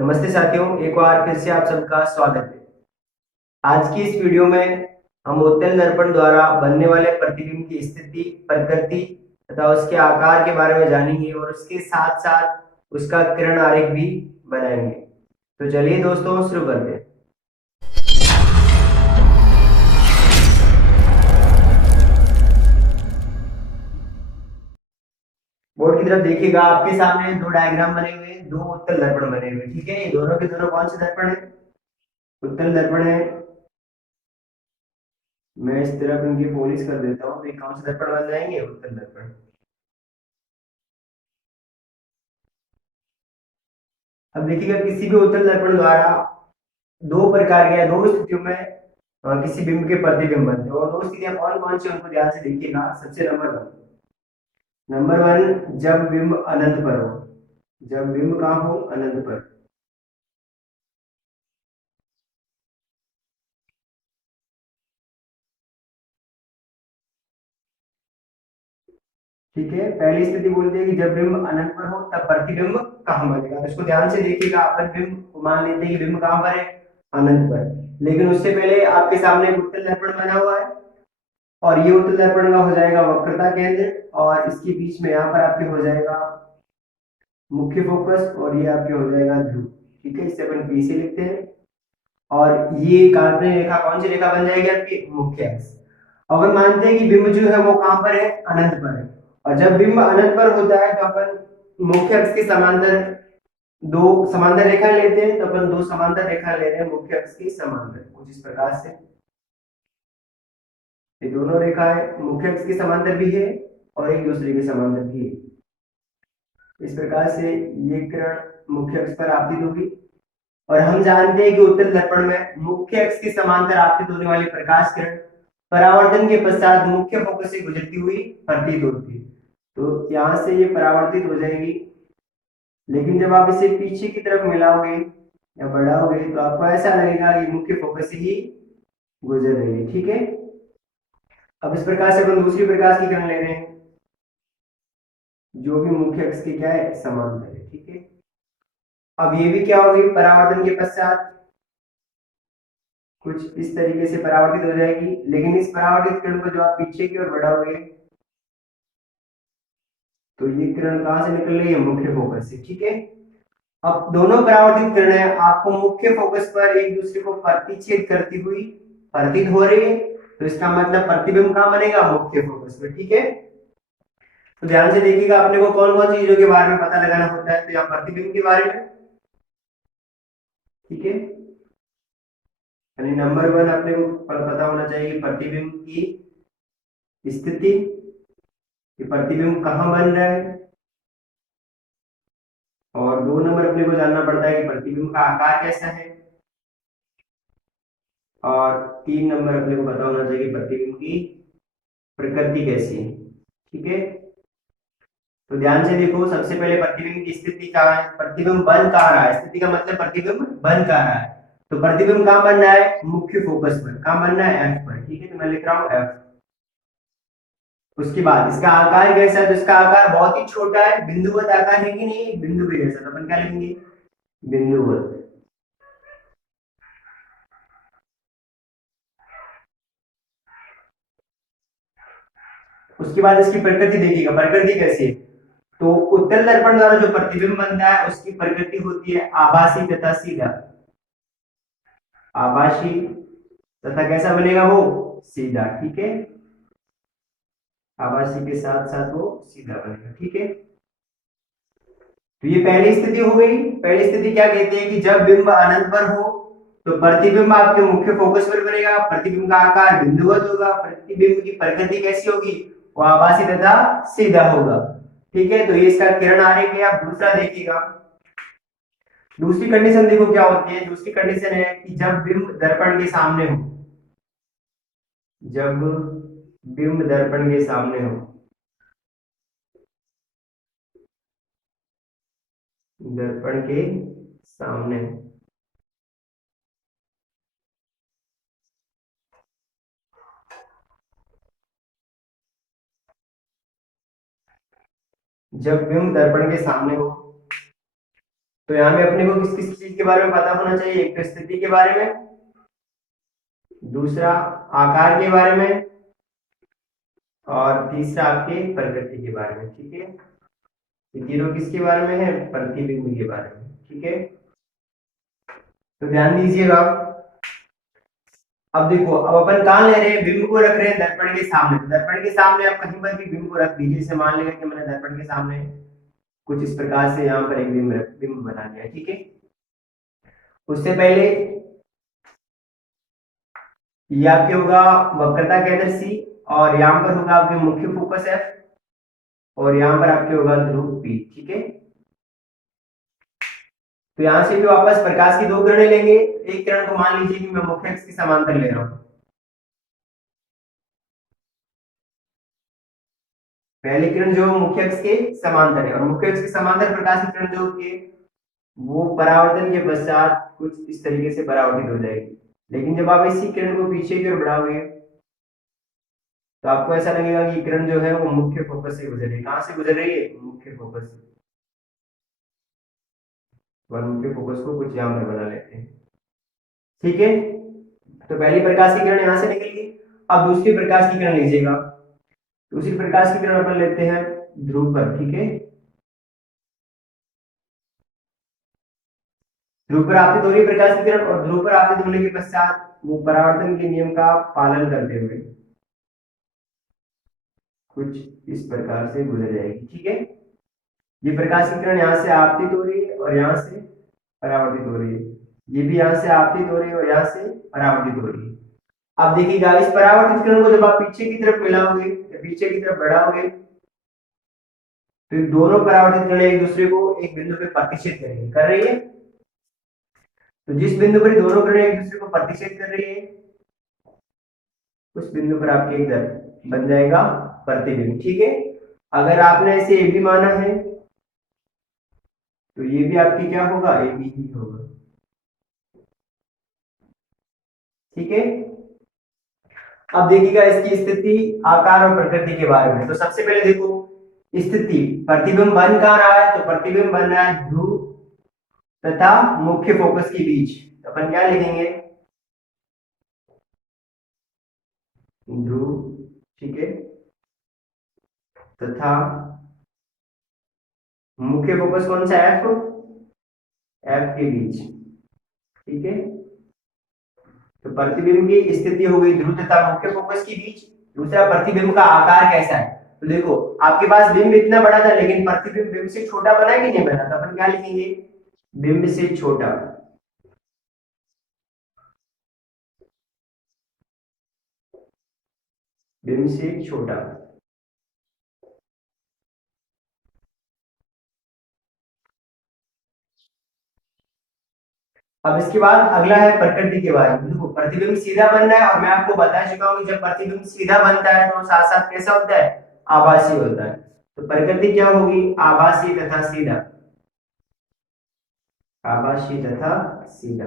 नमस्ते साथियों, एक बार फिर से आप सबका स्वागत है। आज की इस वीडियो में हम उत्तल दर्पण द्वारा बनने वाले प्रतिबिंब की स्थिति, प्रकृति तथा उसके आकार के बारे में जानेंगे और उसके साथ साथ उसका किरण आरेख भी बनाएंगे। तो चलिए दोस्तों, शुरू करते हैं। बोर्ड की तरफ देखिएगा, आपके सामने दो डायग्राम बने हुए हैं, दो उत्तल दर्पण बने हुए हैं। ठीक है, ये दोनों के दोनों कौन से दर्पण है? उत्तल दर्पण है। मैं इस तरफ इनकी पॉलिश कर देता हूँ, तो ये कौन से दर्पण बन जाएंगे? उत्तल दर्पण। अब देखिएगा, किसी भी उत्तल दर्पण द्वारा दो प्रकार के या दो स्थितियों में किसी बिंब के प्रतिबिंब बनते हैं। और दो स्थितियां कौन कौन सी, उनको ध्यान से देखिएगा। सबसे नंबर वन, जब बिंब अनंत पर हो। जब बिंब कहाँ हो? अनंत पर। ठीक है, पहली स्थिति बोलते हैं कि जब बिंब अनंत पर हो तब प्रतिबिंब कहाँ बनेगा। तो इसको ध्यान से देखिएगा। अपन बिंब को मान लेते हैं कि बिंब कहाँ पर है? अनंत पर। लेकिन उससे पहले आपके सामने एक उत्तल दर्पण बना हुआ है, और ये उत्तल दर्पण का हो जाएगा वक्रता केंद्र, और इसके बीच में यहाँ पर आपके हो जाएगा मुख्य फोकस, और ये आपके हो जाएगा ध्रुव। ठीक है, इसे अपन पी से लिखते हैं। और ये काल्पनिक रेखा कौन सी रेखा बन जाएगी? आपकी मुख्य अक्ष। अगर मानते हैं कि बिंब जो है वो कहां पर है? अनंत पर है। और जब बिंब अनंत पर होता है तो अपन मुख्य अक्ष के समांतर दो समांतर रेखा लेते हैं। तो अपन दो समांतर रेखा ले रहे हैं मुख्य अक्ष के समांतर, कुछ इस प्रकार से। ये दोनों रेखाएं मुख्य अक्ष के समांतर भी है और एक दूसरे के समांतर भी है। इस प्रकार से ये किरण मुख्य अक्ष पर आपतित होगी। और हम जानते हैं कि उत्तल दर्पण में मुख्य अक्ष के समांतर आपतित होने वाली प्रकाश किरण परावर्तन के पश्चात मुख्य फोकस से गुजरती हुई प्रतीत होती है। तो यहां से ये परावर्तित हो जाएगी। लेकिन जब आप इसे पीछे की तरफ मिलाओगे या बढ़ाओगे तो आपको ऐसा लगेगा कि मुख्य फोकस से ही गुजर रही है। ठीक है, अब इस प्रकार से अपन दूसरी प्रकाश की किरण ले रहे हैं, जो भी मुख्य अक्ष के क्या है? समांतर है। ठीक है, अब ये भी क्या होगी? परावर्तन के पश्चात कुछ इस तरीके से परावर्तित हो जाएगी। लेकिन इस परावर्तित किरण को जो आप पीछे की ओर बढ़ाओगे तो ये किरण कहां से निकल रही है? मुख्य फोकस से। ठीक है, अब दोनों परावर्तित किरणें आपको मुख्य फोकस पर एक दूसरे को प्रतिच्छेद करती हुई प्रतीत हो रही है। तो इसका मतलब प्रतिबिंब कहां बनेगा? मुख्य फोकस पर। ठीक है, तो ध्यान से देखिएगा, अपने को कौन कौन सी चीजों के बारे में पता लगाना होता है। तो यहाँ प्रतिबिंब के बारे में, ठीक है, यानी नंबर वन अपने को पता होना चाहिए प्रतिबिंब की स्थिति, कि प्रतिबिंब कहाँ बन रहा है। और दो नंबर अपने को जानना पड़ता है कि प्रतिबिंब का आकार कैसा है। और तीन नंबर अपने को पता होना चाहिए प्रतिबिंब की प्रकृति कैसी है। ठीक है, तो ध्यान से देखो, सबसे पहले प्रतिबिंब की स्थिति कहाँ है? प्रतिबिंब बन कहाँ रहा है? स्थिति का मतलब प्रतिबिंब बन कहाँ रहा है। तो प्रतिबिंब कहाँ बन रहा है? मुख्य फोकस पर। कहाँ बन रहा है? एफ पर। ठीक है, तो मैं लिख रहा हूँ एफ। उसके बाद इसका आकार कैसा है? तो इसका आकार बहुत ही छोटा है, बिंदुवत आकार है कि नहीं? बिंदु के जैसा। तो अपन क्या लिखेंगे? बिंदुवत। उसके बाद इसकी प्रकृति देखिएगा, प्रकृति कैसी है। तो उत्तल दर्पण द्वारा जो प्रतिबिंब बनता है उसकी प्रकृति होती है आभासी तथा सीधा। आभासी तथा कैसा बनेगा वो? सीधा। ठीक है, आभासी के साथ साथ वो सीधा बनेगा। ठीक है, तो ये पहली स्थिति हो गई। पहली स्थिति क्या कहते हैं कि जब बिंब अनंत पर हो तो प्रतिबिंब आपके मुख्य फोकस पर बनेगा, प्रतिबिंब का आकार बिंदुवत होगा, प्रतिबिंब की प्रकृति कैसी होगी? वो आभासी तथा सीधा होगा। ठीक है, तो ये इसका किरण आरेख है। आप दूसरा देखिएगा। दूसरी कंडीशन देखो क्या होती है। दूसरी कंडीशन है कि जब बिंब दर्पण के सामने हो। जब बिंब दर्पण के सामने हो, दर्पण के सामने, जब बिंब दर्पण के सामने हो तो यहाँ पे अपने को किस किस चीज के बारे में पता होना चाहिए? एक तो स्थिति के बारे में, दूसरा आकार के बारे में, और तीसरा आपके प्रकृति के बारे में। ठीक है, ये तीनों किसके बारे में है? प्रतिबिंब के बारे में। ठीक है, तो ध्यान दीजिएगा। अब देखो, अब अपन कहाँ ले रहे हैं? बिंब को रख रहे हैं दर्पण के सामने। दर्पण के सामने आप कहीं पर भी बिंब को रख दीजिए। जैसे मान लेंगे कि मैंने दर्पण के सामने कुछ इस प्रकार से यहाँ पर एक बिंब बना लिया। ठीक है, उससे पहले ये आपके होगा वक्रता केंद्र सी, और यहाँ पर होगा आपके मुख्य फोकस एफ, और यहाँ पर आपके होगा ध्रुव पी। ठीक है, तो यहां से भी वापस प्रकाश की दो किरणें लेंगे। एक किरण को मान लीजिए कि मैं मुख्य अक्ष के समांतर ले रहा हूं। पहली किरण जो मुख्य अक्ष के समांतर है, और मुख्य अक्ष के समांतर प्रकाश की किरण जो होती है वो परावर्तन के पश्चात कुछ इस तरीके से परावर्तित हो जाएगी। लेकिन जब आप इसी किरण को पीछे की ओर बढ़ाओगे तो आपको ऐसा लगेगा कि किरण जो है वो मुख्य फोकस से गुजर रही है। कहां से गुजर रही है? मुख्य फोकस से। और मुख्य फोकस को कुछ यहां पर बना लेते हैं। ठीक है, तो पहली प्रकाश की किरण यहां से निकल गई। अब दूसरी प्रकाश की किरण लीजिएगा। दूसरी प्रकाश की किरण अपन लेते हैं ध्रुव पर। ठीक है, ध्रुव पर आपतित हो रही प्रकाश की किरण, और ध्रुव पर आपतित होने के पश्चात वो परावर्तन के नियम का पालन करते हुए कुछ इस प्रकार से गुजर जाएगी। ठीक है, ये प्रकाश की किरण यहाँ से आपतित हो रही है और यहाँ से परावर्तित हो रही है। ये भी यहाँ से आपतित हो रही है और यहाँ से परावर्तित हो रही है। अब देखिएगा, इस परावर्तित किरण को जब आप पीछे की तरफ मिलाओगे या पीछे की तरफ बढ़ाओगे तो दोनों परावर्तित किरणें एक दूसरे को एक बिंदु पे प्रतिच्छेद करेंगी। कर रही है? तो जिस बिंदु पर दोनों किरणें एक दूसरे को प्रतिच्छेद कर रही है उस बिंदु पर आपके इधर बन जाएगा प्रतिबिंब। ठीक है, अगर आपने इसे ए बी माना है तो ये भी आपकी क्या होगा? ए बी ही होगा। ठीक है, अब देखिएगा इसकी स्थिति, आकार और प्रकृति के बारे में। तो सबसे पहले देखो स्थिति, प्रतिबिंब बन कहाँ रहा है? तो प्रतिबिंब बन रहा है ध्रुव तथा मुख्य फोकस के बीच। तो अपन क्या लिखेंगे? ध्रुव, ठीक है, तथा मुख्य फोकस कौन सा? एफ, एफ के बीच। ठीक है, तो प्रतिबिंब की स्थिति हो गई ध्रुव तथा मुख्य फोकस के बीच। दूसरा, प्रतिबिंब का आकार कैसा है? तो देखो, आपके पास बिंब इतना बड़ा था लेकिन प्रतिबिंब बिंब से छोटा बना कि नहीं बना? तो अपन क्या लिखेंगे? बिंब से छोटा। बिंब से छोटा। अब इसके बाद अगला है प्रकृति के बारे में। देखो, प्रतिबिंब सीधा बन रहा है और मैं आपको बता चुका हूं कि जब प्रतिबिंब सीधा बनता है तो साथ साथ कैसा होता है? आभासी होता है। तो प्रकृति क्या होगी? आभासी तथा सीधा। आभासी तथा सीधा।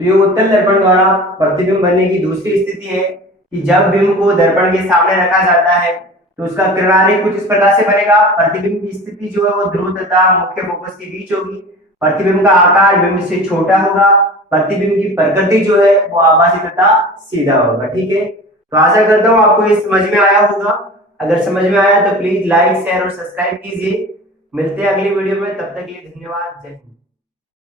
तो ये उत्तल दर्पण द्वारा प्रतिबिंब बनने की दूसरी स्थिति है कि जब बिंब को दर्पण के सामने रखा जाता है तो उसका किरणारेख कुछ इस प्रकार से बनेगा। प्रतिबिंब की स्थिति जो है वो ध्रुव तथा मुख्य फोकस के बीच होगी। प्रतिबिंब का आकार बिंब से छोटा होगा। प्रतिबिंब की प्रकृति जो है वो आभासी तथा सीधा होगा। ठीक है, तो आशा करता हूँ आपको ये समझ में आया होगा। अगर समझ में आया तो प्लीज लाइक, शेयर और सब्सक्राइब कीजिए। मिलते हैं अगली वीडियो में, तब तक के लिए धन्यवाद। जय हिंद।